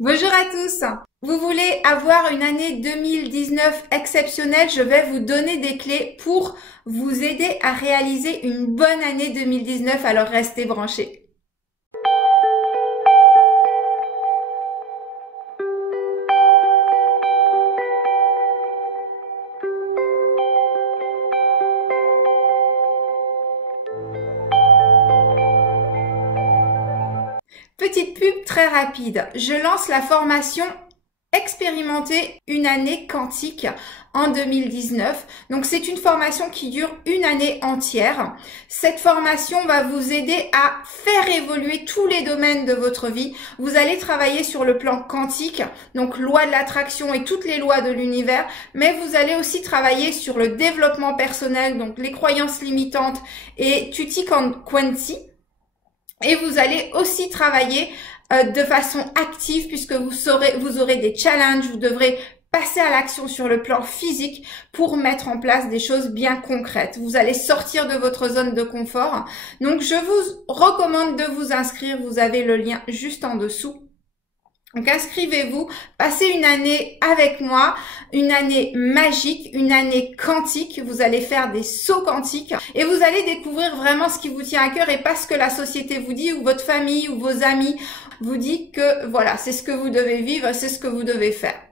Bonjour à tous. Vous voulez avoir une année 2019 exceptionnelle? Je vais vous donner des clés pour vous aider à réaliser une bonne année 2019, alors restez branchés. Petite pub très rapide. Je lance la formation Expérimenter une année quantique en 2019. Donc c'est une formation qui dure une année entière. Cette formation va vous aider à faire évoluer tous les domaines de votre vie. Vous allez travailler sur le plan quantique, donc loi de l'attraction et toutes les lois de l'univers, mais vous allez aussi travailler sur le développement personnel, donc les croyances limitantes et tutti quanti. Et vous allez aussi travailler de façon active puisque vous aurez des challenges, vous devrez passer à l'action sur le plan physique pour mettre en place des choses bien concrètes. Vous allez sortir de votre zone de confort. Donc, je vous recommande de vous inscrire. Vous avez le lien juste en dessous. Donc inscrivez-vous, passez une année avec moi, une année magique, une année quantique. Vous allez faire des sauts quantiques et vous allez découvrir vraiment ce qui vous tient à cœur et pas ce que la société vous dit ou votre famille ou vos amis vous dit que voilà, c'est ce que vous devez vivre, c'est ce que vous devez faire.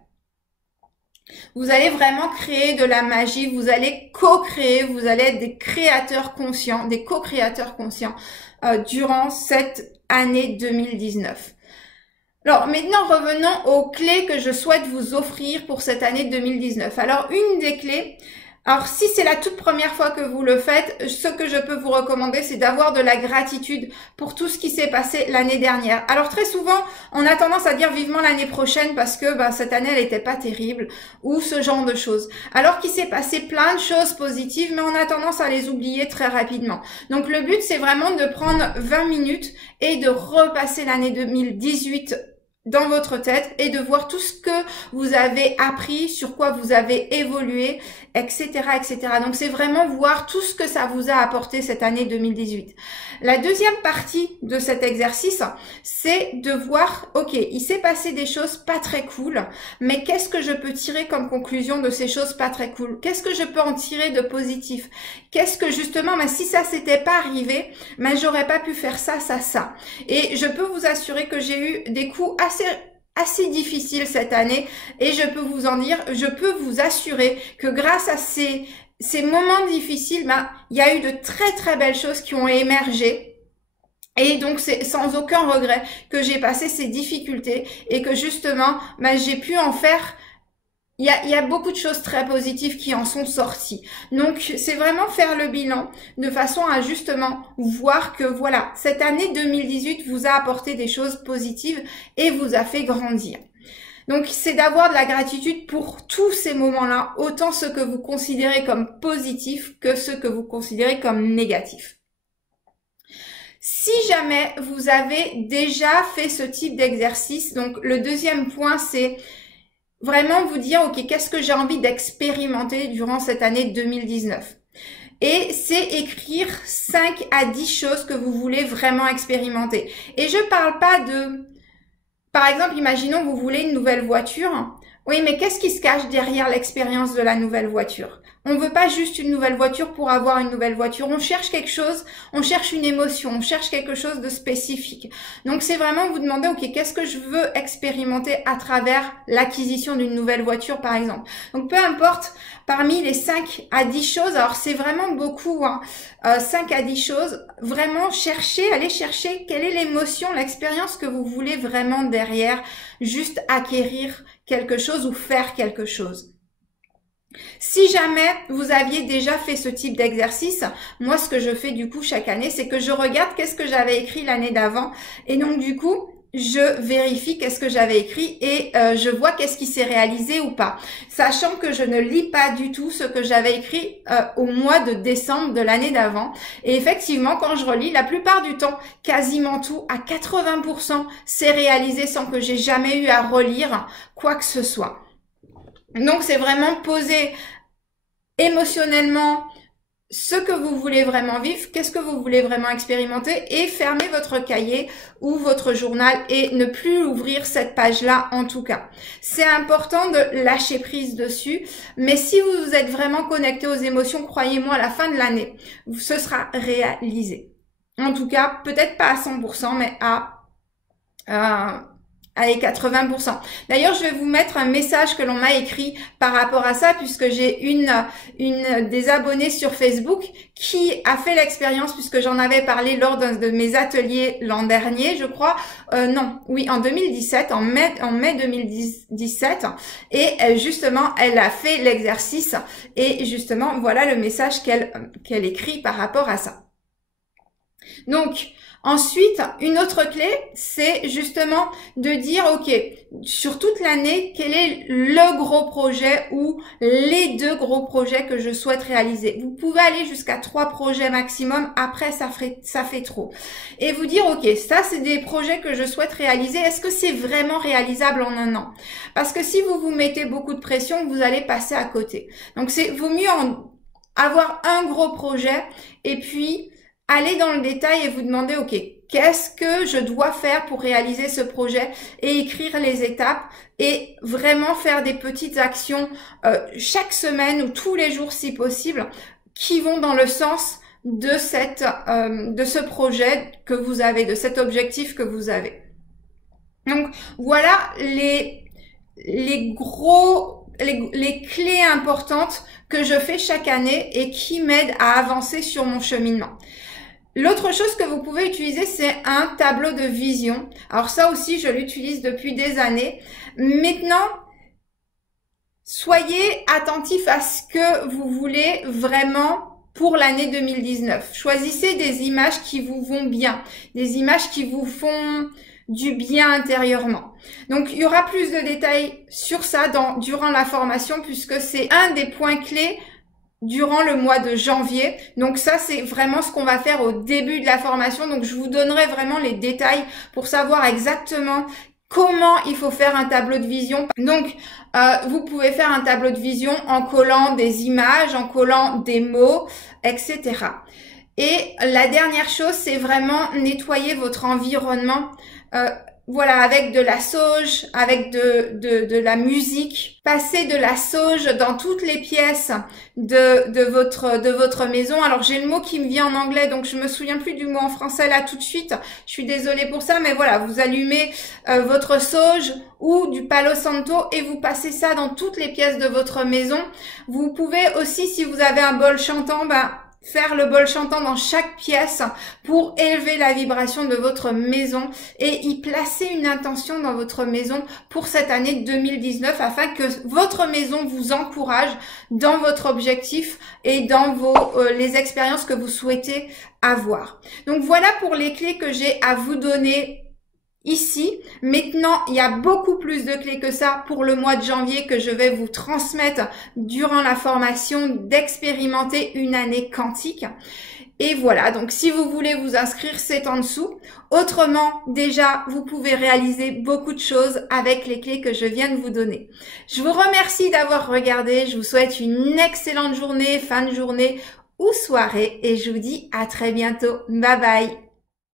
Vous allez vraiment créer de la magie, vous allez co-créer, vous allez être des créateurs conscients, des co-créateurs conscients durant cette année 2019. Alors maintenant, revenons aux clés que je souhaite vous offrir pour cette année 2019. Alors une des clés, alors si c'est la toute première fois que vous le faites, ce que je peux vous recommander, c'est d'avoir de la gratitude pour tout ce qui s'est passé l'année dernière. Alors très souvent, on a tendance à dire vivement l'année prochaine parce que cette année, elle n'était pas terrible ou ce genre de choses. Alors qu'il s'est passé plein de choses positives, mais on a tendance à les oublier très rapidement. Donc le but, c'est vraiment de prendre 20 minutes et de repasser l'année 2018 dans votre tête et de voir tout ce que vous avez appris, sur quoi vous avez évolué, etc., etc. Donc, c'est vraiment voir tout ce que ça vous a apporté cette année 2018. La deuxième partie de cet exercice, c'est de voir, ok, il s'est passé des choses pas très cool, mais qu'est-ce que je peux tirer comme conclusion de ces choses pas très cool? Qu'est-ce que je peux en tirer de positif? Qu'est-ce que justement, si ça s'était pas arrivé, j'aurais pas pu faire ça, ça, ça. Et je peux vous assurer que j'ai eu des coups assez difficiles cette année et je peux vous assurer que grâce à ces moments difficiles, il y a eu de très très belles choses qui ont émergé. Et donc, c'est sans aucun regret que j'ai passé ces difficultés et que justement, j'ai pu en faire. Il y a beaucoup de choses très positives qui en sont sorties. Donc, c'est vraiment faire le bilan de façon à justement voir que voilà, cette année 2018 vous a apporté des choses positives et vous a fait grandir. Donc, c'est d'avoir de la gratitude pour tous ces moments-là, autant ce que vous considérez comme positif que ce que vous considérez comme négatif. Si jamais vous avez déjà fait ce type d'exercice, donc le deuxième point, c'est vraiment vous dire, ok, qu'est-ce que j'ai envie d'expérimenter durant cette année 2019? Et c'est écrire 5 à 10 choses que vous voulez vraiment expérimenter. Et je parle pas de, par exemple, imaginons vous voulez une nouvelle voiture. Oui, mais qu'est-ce qui se cache derrière l'expérience de la nouvelle voiture? On veut pas juste une nouvelle voiture pour avoir une nouvelle voiture. On cherche quelque chose, on cherche une émotion, on cherche quelque chose de spécifique. Donc, c'est vraiment vous demander, ok, qu'est-ce que je veux expérimenter à travers l'acquisition d'une nouvelle voiture, par exemple. Donc, peu importe, parmi les 5 à 10 choses, alors c'est vraiment beaucoup, 5 à 10 choses, vraiment allez chercher quelle est l'émotion, l'expérience que vous voulez vraiment derrière, juste acquérir quelque chose ou faire quelque chose. Si jamais vous aviez déjà fait ce type d'exercice, moi ce que je fais du coup chaque année, c'est que je regarde qu'est-ce que j'avais écrit l'année d'avant et donc du coup, je vérifie qu'est-ce que j'avais écrit et je vois qu'est-ce qui s'est réalisé ou pas. Sachant que je ne lis pas du tout ce que j'avais écrit au mois de décembre de l'année d'avant. Et effectivement, quand je relis, la plupart du temps, quasiment tout, à 80%, c'est réalisé sans que j'ai jamais eu à relire quoi que ce soit. Donc, c'est vraiment poser émotionnellement ce que vous voulez vraiment vivre, qu'est-ce que vous voulez vraiment expérimenter et fermer votre cahier ou votre journal et ne plus ouvrir cette page-là en tout cas. C'est important de lâcher prise dessus, mais si vous êtes vraiment connecté aux émotions, croyez-moi, à la fin de l'année, ce sera réalisé. En tout cas, peut-être pas à 100%, mais allez, 80%. D'ailleurs, je vais vous mettre un message que l'on m'a écrit par rapport à ça, puisque j'ai une des abonnées sur Facebook qui a fait l'expérience, puisque j'en avais parlé lors d'un de mes ateliers l'an dernier, je crois. En 2017, en mai 2017. Et justement, elle a fait l'exercice. Et justement, voilà le message qu'elle écrit par rapport à ça. Donc, ensuite, une autre clé, c'est justement de dire, OK, sur toute l'année, quel est le gros projet ou les 2 gros projets que je souhaite réaliser. Vous pouvez aller jusqu'à 3 projets maximum, après ça fait trop. Et vous dire, OK, ça c'est des projets que je souhaite réaliser, est-ce que c'est vraiment réalisable en un an? Parce que si vous vous mettez beaucoup de pression, vous allez passer à côté. Donc, vaut mieux avoir un gros projet et puis allez dans le détail et vous demandez, OK, qu'est-ce que je dois faire pour réaliser ce projet et écrire les étapes et vraiment faire des petites actions chaque semaine ou tous les jours si possible qui vont dans le sens de ce projet que vous avez, de cet objectif que vous avez. Donc voilà les clés importantes que je fais chaque année et qui m'aident à avancer sur mon cheminement. L'autre chose que vous pouvez utiliser, c'est un tableau de vision. Alors ça aussi, je l'utilise depuis des années. Maintenant, soyez attentifs à ce que vous voulez vraiment pour l'année 2019. Choisissez des images qui vous vont bien, des images qui vous font du bien intérieurement. Donc, il y aura plus de détails sur ça durant la formation puisque c'est un des points clés durant le mois de janvier. Donc ça, c'est vraiment ce qu'on va faire au début de la formation. Donc je vous donnerai vraiment les détails pour savoir exactement comment il faut faire un tableau de vision. Donc vous pouvez faire un tableau de vision en collant des images, en collant des mots, etc. Et la dernière chose, c'est vraiment nettoyer votre environnement. Voilà, avec de la sauge, avec de la musique. Passez de la sauge dans toutes les pièces de votre maison. Alors, j'ai le mot qui me vient en anglais, donc je me souviens plus du mot en français là tout de suite. Je suis désolée pour ça, mais voilà, vous allumez votre sauge ou du Palo Santo et vous passez ça dans toutes les pièces de votre maison. Vous pouvez aussi, si vous avez un bol chantant, faire le bol chantant dans chaque pièce pour élever la vibration de votre maison et y placer une intention dans votre maison pour cette année 2019 afin que votre maison vous encourage dans votre objectif et dans les expériences que vous souhaitez avoir. Donc voilà pour les clés que j'ai à vous donner ici. Maintenant, il y a beaucoup plus de clés que ça pour le mois de janvier que je vais vous transmettre durant la formation d'expérimenter une année quantique. Et voilà, donc si vous voulez vous inscrire, c'est en dessous. Autrement, déjà, vous pouvez réaliser beaucoup de choses avec les clés que je viens de vous donner. Je vous remercie d'avoir regardé. Je vous souhaite une excellente journée, fin de journée ou soirée. Et je vous dis à très bientôt. Bye bye.